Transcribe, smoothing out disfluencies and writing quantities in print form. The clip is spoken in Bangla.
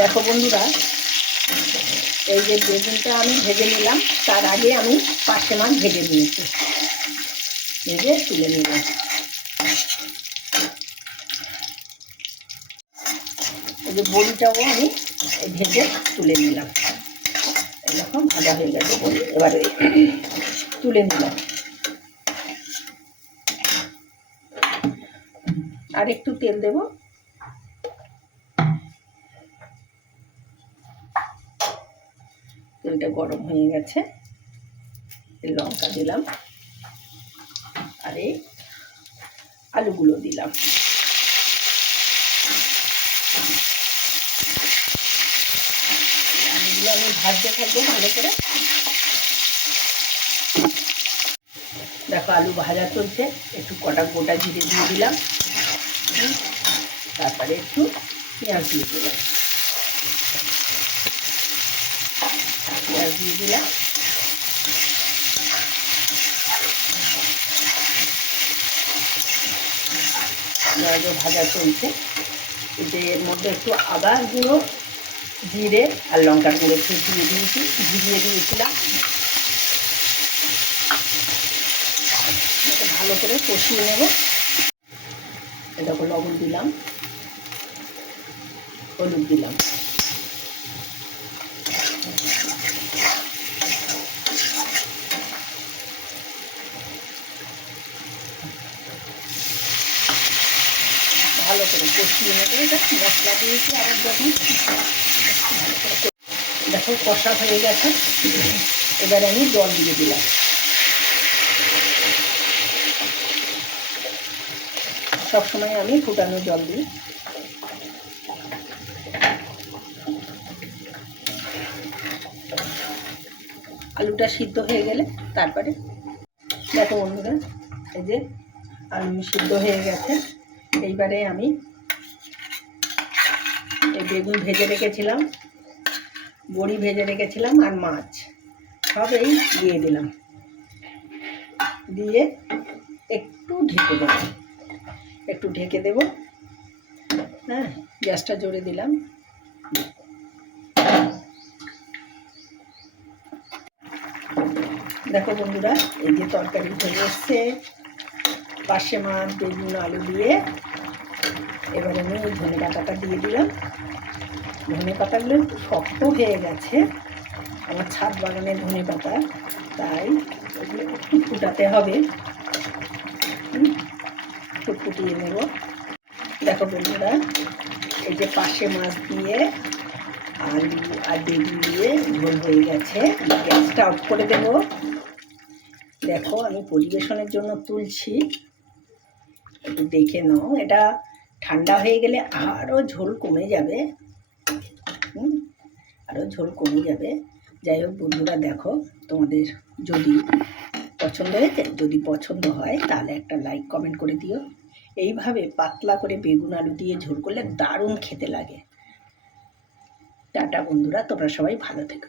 দেখো বন্ধুরা, এই যে বেগুনটা আমি ভেজে নিলাম, তার আগে আমি পার্শে মাছ ভেজে নিয়েছি, ভেজে তুলে নিলাম। এই যে বড়িটাও আমি ভেজে তুলে নিলাম। এরকম ভাজা হয়ে গেছে বড়ি, এবারে তুলে নিলাম। আর একটু তেল দেব। তেলটা গরম হয়ে গেছে, লঙ্কা দিলাম আর এই আলুগুলো দিলাম। আলুগুলো আমি ভাজতে থাকবো ভালো করে। দেখো আলু ভাজা চলছে, একটু কটা গোটা জিরে দিয়ে দিলাম, তারপরে একটু পেঁয়াজ দিয়ে দিলাম। পেঁয়াজ দিয়ে দিলাম, পেঁয়াজও ভাজা চলছে। এর মধ্যে একটু আদা গুঁড়ো, জিরে আর লঙ্কার গুঁড়ো একটু দিয়ে দিয়েছি, ভিজিয়ে দিয়েছিলাম। এটা ভালো করে কষিয়ে নেব। দেখো লবণ দিলাম, হলুদ দিলাম, ভালো করে কষিয়ে নেব। এটা মশলা দিয়েছি আবার যখন ভালো করে দেখো কষা হয়ে গেছে। এবার আমি জল দিয়ে দিলাম। সবসময় আমি ফুটানো জল দিই। আলুটা সিদ্ধ হয়ে গেলে তারপরে দেখো বন্ধুরা, এই যে আলু সিদ্ধ হয়ে গেছে। এইবারে আমি এই বেগুন ভেজে রেখেছিলাম, বড়ি ভেজে রেখেছিলাম আর মাছ সব এই দিয়ে দিলাম, দিয়ে একটু ঢেকে দেবো, একটু ঢেকে দেবো। হ্যাঁ, গ্যাসটা জোরে দিলাম। দেখো বন্ধুরা, এই যে তরকারি হয়ে এসছে, পার্শে মাছ বেগুন আলু দিয়ে। এবারে আমি ওই ধনে পাতাটা দিয়ে দিলাম। ধনে পাতাগুলো একটু শক্ত হয়ে গেছে, আমার ছাদ বাগানের ধনে পাতা, তাই ওগুলো একটু ফুটাতে হবে। একটু ফুটিয়ে নেব। দেখো বন্ধুরা, এই যে পার্শে মাছ দিয়ে আলু আর বেগুন দিয়ে ঝোল হয়ে গেছে। গ্যাসটা অফ করে দেব। দেখো আমি পরিবেশনের জন্য তুলছি, একটু দেখে নাও। এটা ঠান্ডা হয়ে গেলে আরও ঝোল কমে যাবে, আরও ঝোল কমে যাবে। যাই হোক বন্ধুরা, দেখো তোমাদের যদি পছন্দ হয়েছে, যদি পছন্দ হয় তাহলে একটা লাইক কমেন্ট করে দিও। এইভাবে পাতলা করে বেগুন আলু দিয়ে ঝোল করলে দারুণ খেতে লাগে। টাটা বন্ধুরা, তোমরা সবাই ভালো থেকো।